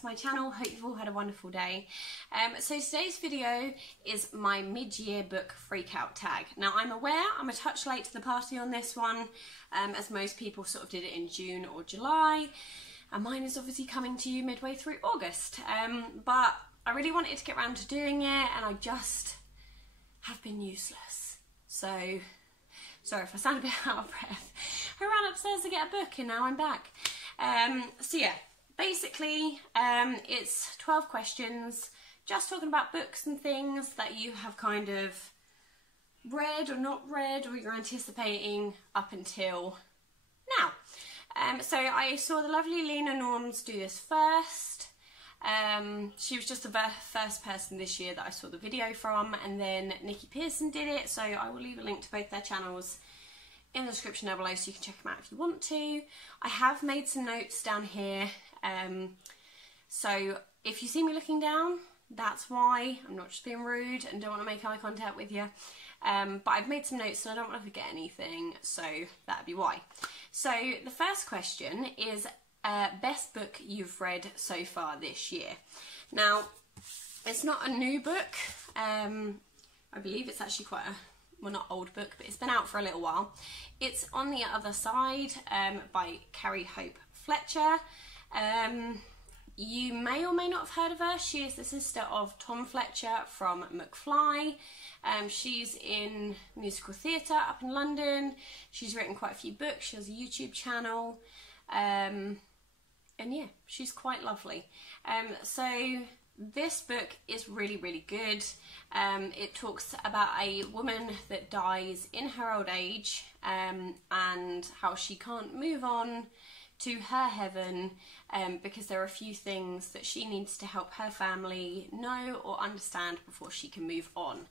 to my channel. Hope you've all had a wonderful day. So today's video is my mid-year book freakout tag. Now I'm aware I'm a touch late to the party on this one, as most people sort of did it in June or July, and mine is obviously coming to you midway through August. But I really wanted to get around to doing it, and I just have been useless. So sorry if I sound a bit out of breath. I ran upstairs to get a book and now I'm back. So yeah, basically it's 12 questions, just talking about books and things that you have kind of read or not read, or you're anticipating up until now. So I saw the lovely Lena Norms do this first. She was just the first person this year that I saw the video from, and then Nikki Pearson did it, so I will leave a link to both their channels in the description down below so you can check them out if you want to. I have made some notes down here, so if you see me looking down, that's why. I'm not just being rude and don't want to make eye contact with you, but I've made some notes and I don't want to forget anything, so that'd be why. So the first question is best book you've read so far this year. Now, it's not a new book. I believe it's actually quite a, well, not old book, but it's been out for a little while. It's On the Other Side by Carrie Hope Fletcher. You may or may not have heard of her. She is the sister of Tom Fletcher from McFly. She's in musical theatre up in London. She's written quite a few books. She has a YouTube channel. And yeah, she's quite lovely. So this book is really, really good. It talks about a woman that dies in her old age, and how she can't move on to her heaven because there are a few things that she needs to help her family know or understand before she can move on.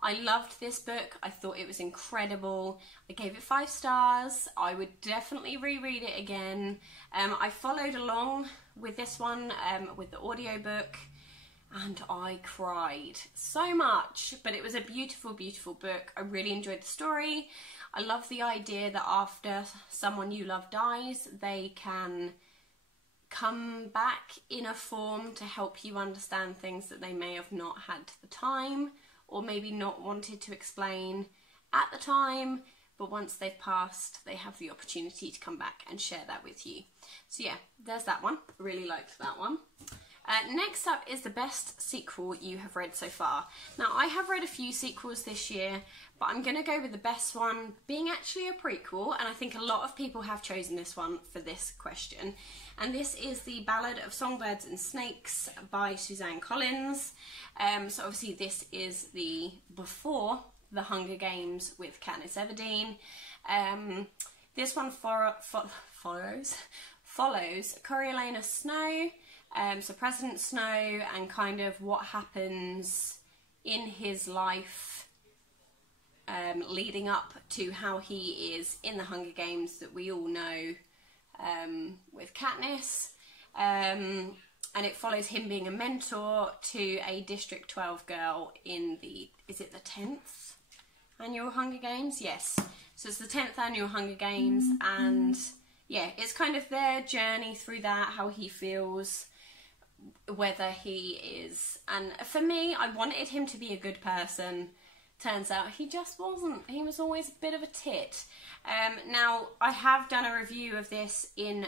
I loved this book. I thought it was incredible. I gave it 5 stars. I would definitely reread it again. I followed along with this one with the audiobook, and I cried so much, but it was a beautiful, beautiful book. I really enjoyed the story. I love the idea that after someone you love dies, they can come back in a form to help you understand things that they may have not had at the time, or maybe not wanted to explain at the time, but once they've passed, they have the opportunity to come back and share that with you. So yeah, there's that one. Really liked that one. Next up is the best sequel you have read so far. Now, I have read a few sequels this year, but I'm going to go with the best one being actually a prequel, and I think a lot of people have chosen this one for this question. And this is The Ballad of Songbirds and Snakes by Suzanne Collins. So obviously this is the before The Hunger Games with Katniss Everdeen. This one follows Coriolanus Snow, so President Snow, and kind of what happens in his life leading up to how he is in the Hunger Games that we all know with Katniss. And it follows him being a mentor to a District 12 girl in the, is it the 10th annual Hunger Games? Yes. So it's the 10th annual Hunger Games, and yeah, it's kind of their journey through that, how he feels, whether he is, and for me, I wanted him to be a good person. Turns out he just wasn't. He was always a bit of a tit. Now, I have done a review of this in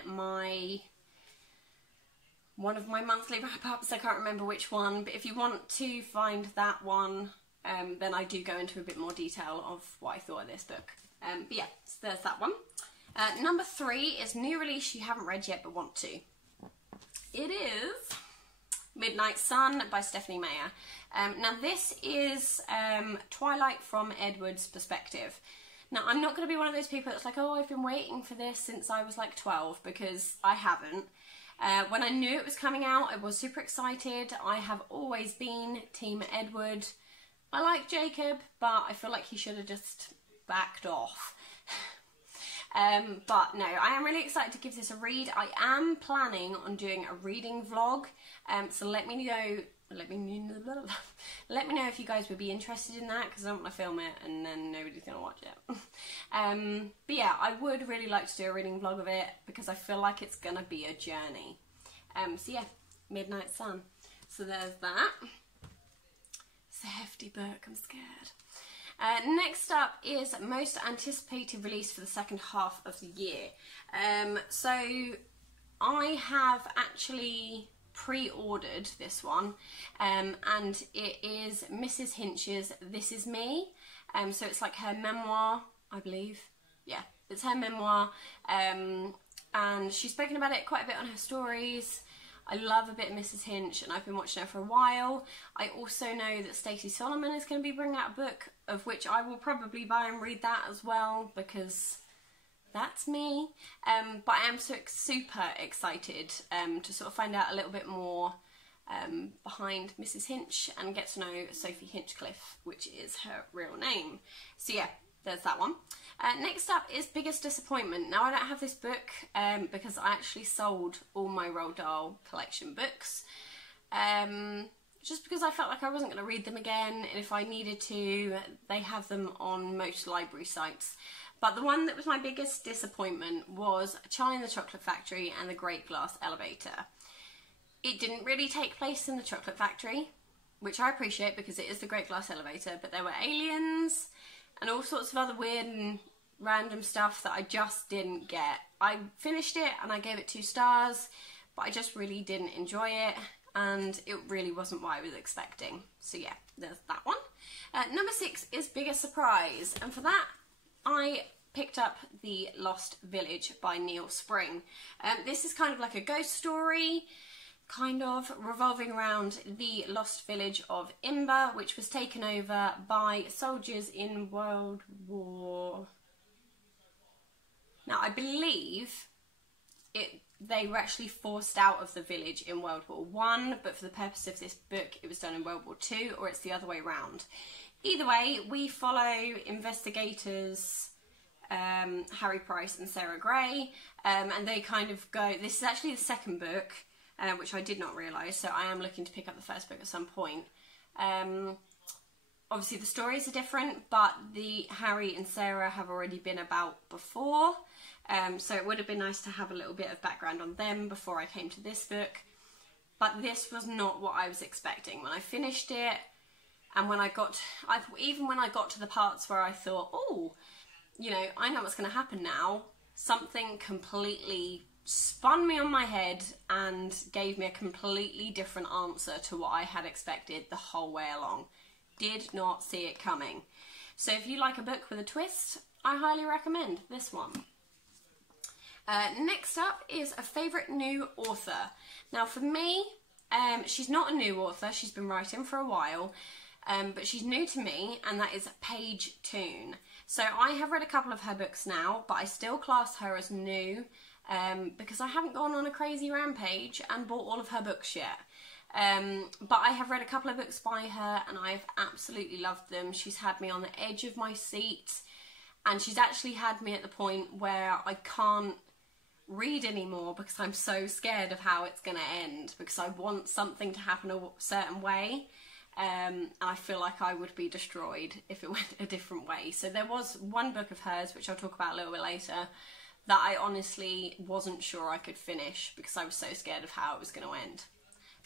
one of my monthly wrap-ups. I can't remember which one, but if you want to find that one, then I do go into a bit more detail of what I thought of this book. But yeah, so there's that one. Number 3 is new release you haven't read yet but want to. It is Midnight Sun by Stephanie Meyer. Now this is Twilight from Edward's perspective. Now I'm not going to be one of those people that's like, oh, I've been waiting for this since I was like 12, because I haven't. When I knew it was coming out, I was super excited. I have always been Team Edward. I like Jacob, but I feel like he should have just backed off. But no, I am really excited to give this a read. I am planning on doing a reading vlog, so let me know if you guys would be interested in that, because I don't want to film it and then nobody's going to watch it. But yeah, I would really like to do a reading vlog of it, because I feel like it's going to be a journey. So yeah, Midnight Sun. So there's that. It's a hefty book, I'm scared. Next up is most anticipated release for the second half of the year. So I have actually pre-ordered this one, and it is Mrs. Hinch's This Is Me. So it's like her memoir, I believe. Yeah, it's her memoir, and she's spoken about it quite a bit on her stories. I love a bit of Mrs. Hinch, and I've been watching her for a while. I also know that Stacey Solomon is going to be bringing out a book, of which I will probably buy and read that as well, because that's me. But I am super excited to sort of find out a little bit more behind Mrs. Hinch and get to know Sophie Hinchcliffe, which is her real name. So yeah, there's that one. Next up is Biggest Disappointment. Now I don't have this book because I actually sold all my Roald Dahl collection books. Just because I felt like I wasn't going to read them again, and if I needed to, they have them on most library sites. But the one that was my biggest disappointment was Charlie and the Chocolate Factory and the Great Glass Elevator. It didn't really take place in the Chocolate Factory, which I appreciate because it is the Great Glass Elevator, but there were aliens and all sorts of other weird and random stuff that I just didn't get. I finished it and I gave it 2 stars, but I just really didn't enjoy it, and it really wasn't what I was expecting. So yeah, there's that one. Number 6 is Biggest Surprise, and for that I picked up The Lost Village by Neil Spring. This is kind of like a ghost story, kind of revolving around the lost village of Imber, which was taken over by soldiers in World War... Now, I believe they were actually forced out of the village in World War I, but for the purpose of this book, it was done in World War II, or it's the other way around. Either way, we follow investigators Harry Price and Sarah Gray, and they kind of go... This is actually the second book, which I did not realise, so I am looking to pick up the first book at some point. Obviously the stories are different, but the Harry and Sarah have already been about before, so it would have been nice to have a little bit of background on them before I came to this book. But this was not what I was expecting. When I finished it, and when I got... even when I got to the parts where I thought, oh, you know, I know what's going to happen now, something completely spun me on my head and gave me a completely different answer to what I had expected the whole way along. Did not see it coming. So if you like a book with a twist, I highly recommend this one. Next up is a favourite new author. Now for me, she's not a new author, she's been writing for a while, but she's new to me, and that is Paige Toon. So I have read a couple of her books now, but I still class her as new, because I haven't gone on a crazy rampage and bought all of her books yet. But I have read a couple of books by her and I've absolutely loved them. She's had me on the edge of my seat, and she's actually had me at the point where I can't read anymore because I'm so scared of how it's going to end, because I want something to happen a certain way, and I feel like I would be destroyed if it went a different way. So there was one book of hers, which I'll talk about a little bit later, that I honestly wasn't sure I could finish because I was so scared of how it was going to end.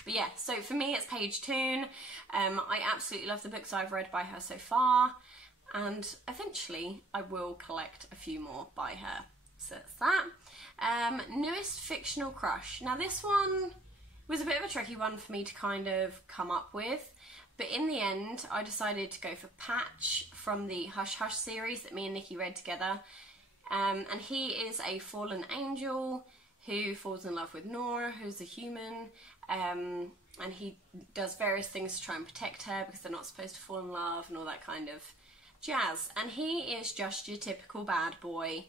But yeah, so for me it's Paige Toon. I absolutely love the books I've read by her so far, and eventually I will collect a few more by her. So that's that. Newest fictional crush. Now this one was a bit of a tricky one for me to kind of come up with, but in the end I decided to go for Patch from the Hush Hush series that me and Nikki read together. And he is a fallen angel who falls in love with Nora, who's a human, and he does various things to try and protect her because they're not supposed to fall in love and all that kind of jazz. And he is just your typical bad boy.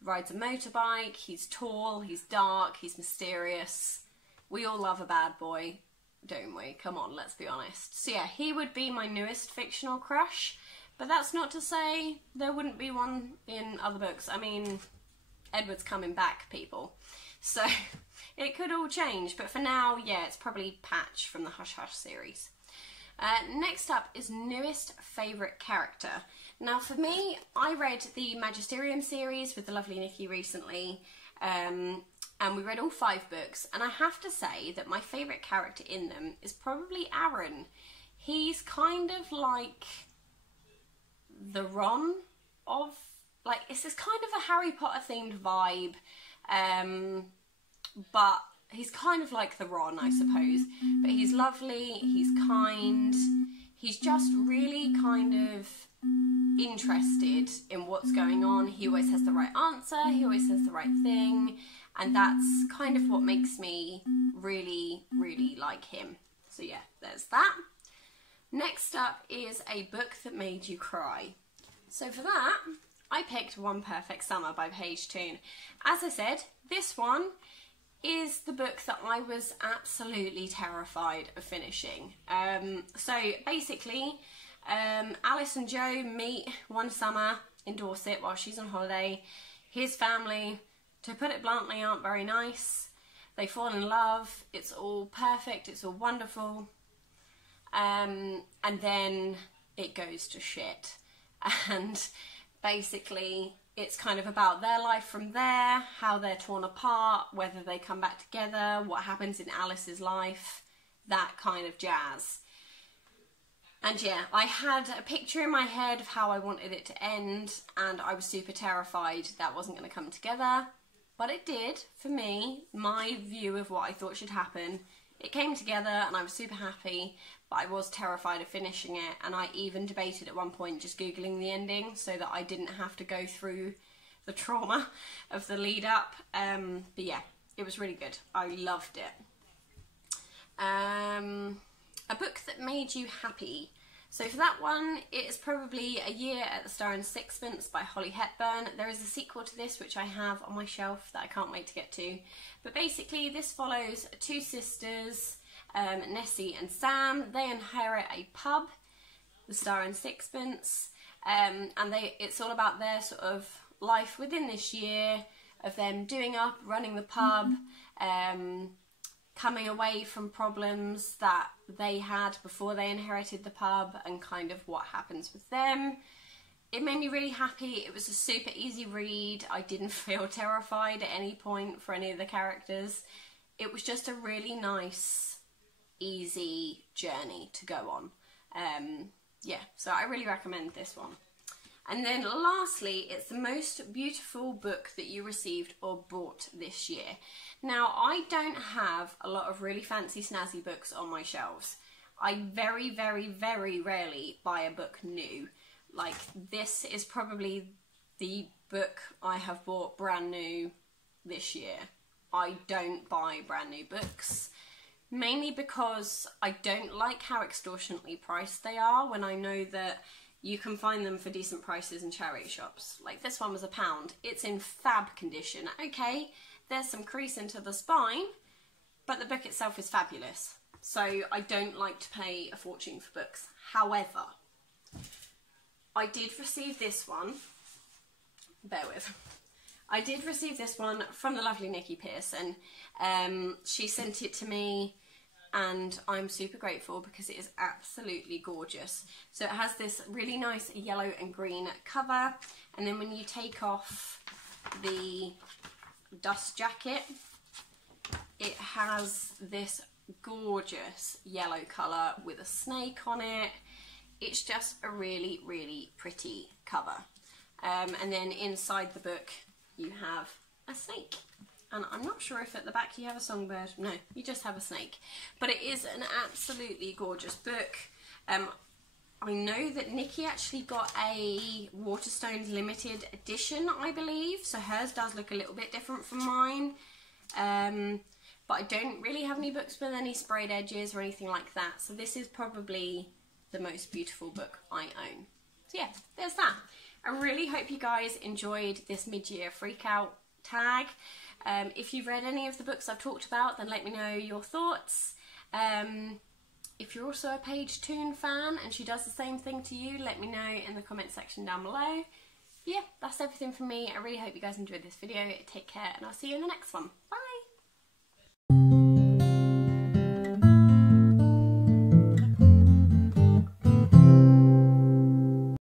He rides a motorbike, he's tall, he's dark, he's mysterious. We all love a bad boy, don't we? Come on, let's be honest. So yeah, he would be my newest fictional crush, but that's not to say there wouldn't be one in other books. I mean, Edward's coming back, people. So it could all change, but for now, yeah, it's probably Patch from the Hush Hush series. Next up is newest favourite character. Now for me, I read the Magisterium series with the lovely Nikki recently, and we read all 5 books, and I have to say that my favourite character in them is probably Aaron. He's kind of like the Ron of, like, it's this kind of a Harry Potter themed vibe, but he's kind of like the Ron, I suppose. But he's lovely, he's kind, he's just really kind of interested in what's going on. He always has the right answer, he always says the right thing, and that's kind of what makes me really, really like him. So yeah, there's that. Next up is a book that made you cry. So for that, I picked One Perfect Summer by Paige Toon. As I said, this one is the book that I was absolutely terrified of finishing. So basically, Alice and Joe meet one summer in Dorset while she's on holiday. His family, to put it bluntly, aren't very nice. They fall in love, it's all perfect, it's all wonderful. And then it goes to shit. And basically it's kind of about their life from there, how they're torn apart, whether they come back together, what happens in Alice's life, that kind of jazz. And yeah, I had a picture in my head of how I wanted it to end, and I was super terrified that wasn't going to come together. But it did, for me, my view of what I thought should happen. It came together and I was super happy, but I was terrified of finishing it, and I even debated at one point just Googling the ending so that I didn't have to go through the trauma of the lead up. But yeah, it was really good. I loved it. A book that made you happy. So for that one, it is probably A Year at the Star and Sixpence by Holly Hepburn. There is a sequel to this which I have on my shelf that I can't wait to get to. But basically this follows 2 sisters, Nessie and Sam. They inherit a pub, the Star and Sixpence, and it's all about their sort of life within this year, of them doing up, running the pub, coming away from problems that they had before they inherited the pub, and kind of what happens with them. It made me really happy. It was a super easy read. I didn't feel terrified at any point for any of the characters. It was just a really nice, easy journey to go on. Yeah, so I really recommend this one. And then lastly, it's the most beautiful book that you received or bought this year. Now, I don't have a lot of really fancy snazzy books on my shelves. I very, very, very rarely buy a book new. Like, this is probably the book I have bought brand new this year. I don't buy brand new books, mainly because I don't like how extortionately priced they are when I know that you can find them for decent prices in charity shops. Like, this one was £1. It's in fab condition. Okay, there's some crease into the spine, but the book itself is fabulous. So I don't like to pay a fortune for books. However, I did receive this one. Bear with. I did receive this one from the lovely Nikki Pearson. She sent it to me, and I'm super grateful because it is absolutely gorgeous. So it has this really nice yellow and green cover, and then when you take off the dust jacket, it has this gorgeous yellow colour with a snake on it. It's just a really, really pretty cover. And then inside the book you have a snake. And I'm not sure if at the back you have a songbird. No, you just have a snake. But it is an absolutely gorgeous book. I know that Nikki actually got a Waterstones limited edition, I believe. So hers does look a little bit different from mine. But I don't really have any books with any sprayed edges or anything like that. So this is probably the most beautiful book I own. So yeah, there's that. I really hope you guys enjoyed this mid-year freakout tag. If you've read any of the books I've talked about, then let me know your thoughts. If you're also a Paige Toon fan and she does the same thing to you, let me know in the comment section down below. Yeah, that's everything from me. I really hope you guys enjoyed this video. Take care, and I'll see you in the next one. Bye!